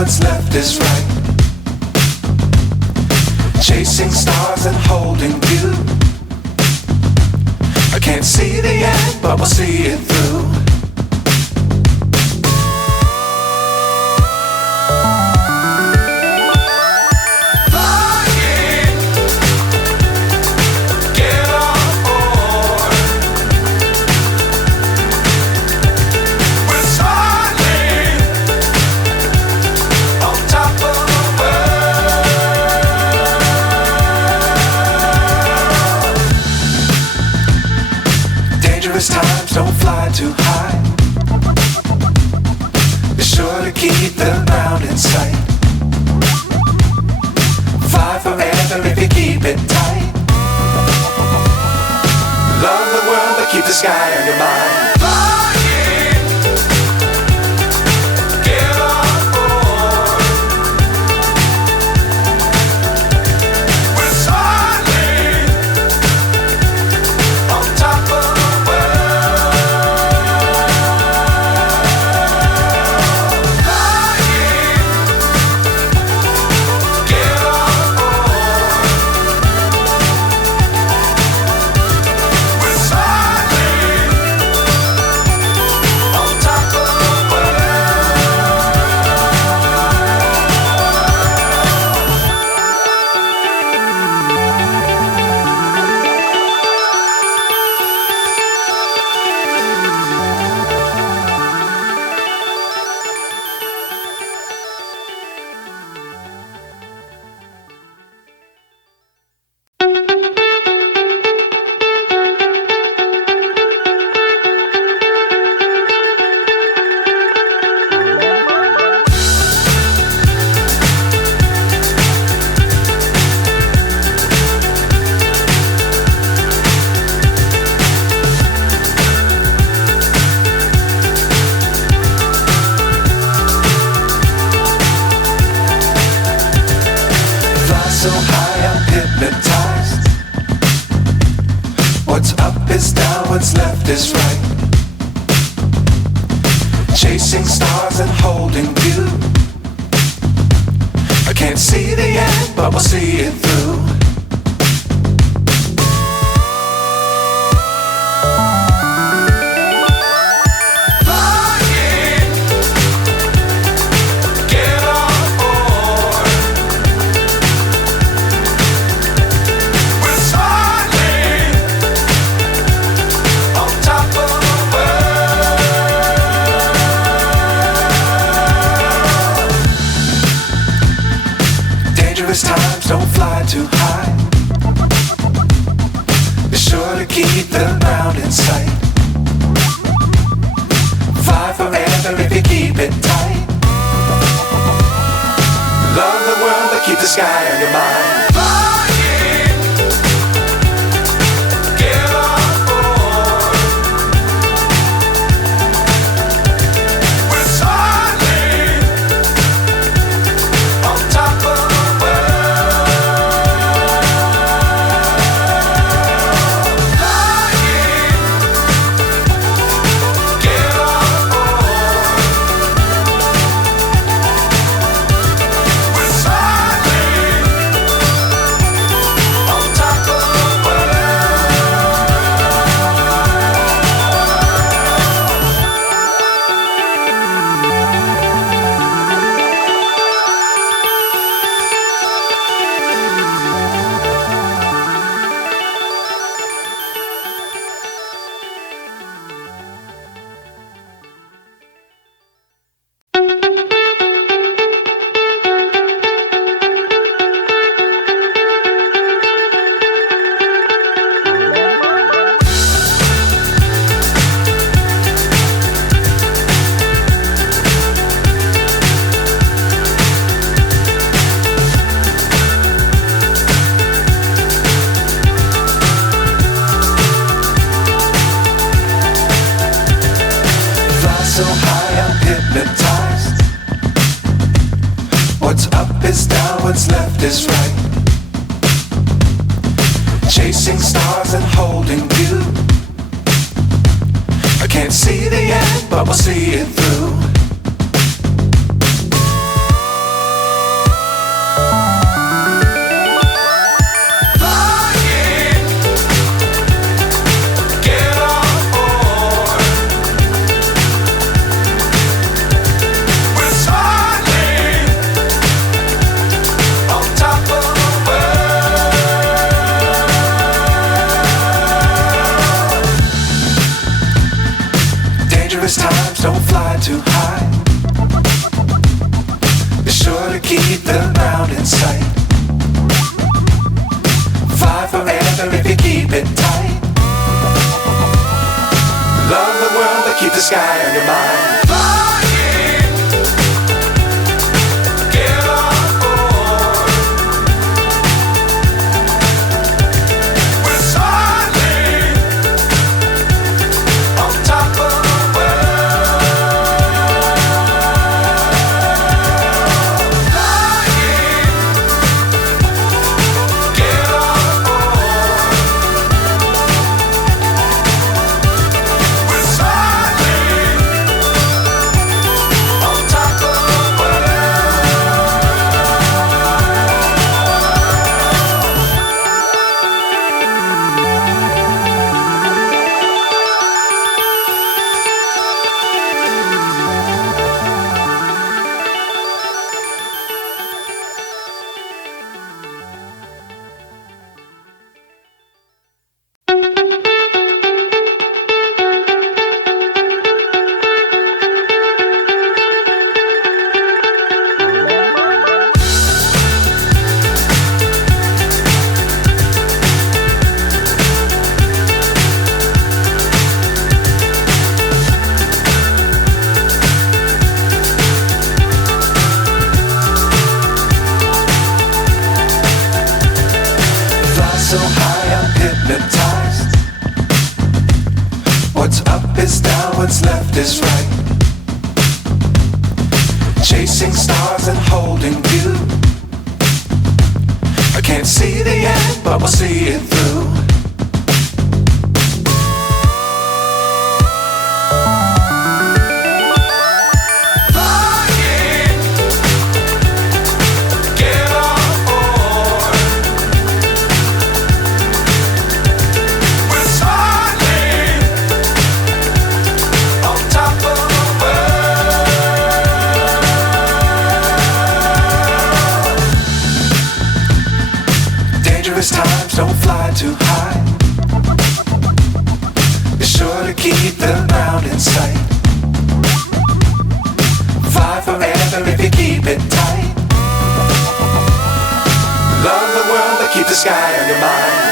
what's left is right. Chasing stars and holding you. I can't see the end, but we'll see it through. Times don't fly too high. Be sure to keep the ground in sight. Fly forever if you keep it tight. Love the world but keep the sky on your mind. So high I'm hypnotized. What's up is down, what's left is right. Chasing stars and holding you. I can't see the end, but we'll see it through. Times don't fly too high. Be sure to keep the ground in sight. Fly forever if you keep it tight. Love the world but keep the sky on your mind. So high I'm hypnotized. What's up is down, what's left is right. Chasing stars and holding you. I can't see the end, but we'll see it through. don't fly too high. Be sure to keep the ground in sight. Fly forever if you keep it tight. Love the world but keep the sky on your mind. Flying, get on board. We're soaring on top of the world. Flying, get on board. We're soaring on top of the world. Fly so high I'm hypnotized. What's up is down, what's left is right. Chasing stars and holding you. I can't see the end, but we'll see it through. Flying, get on board. We're soaring on top of the world. Dangerous times, don't fly too high. Be sure to keep the ground in sight. Fly forever if you keep it tight. Love the world but keep the sky on your mind.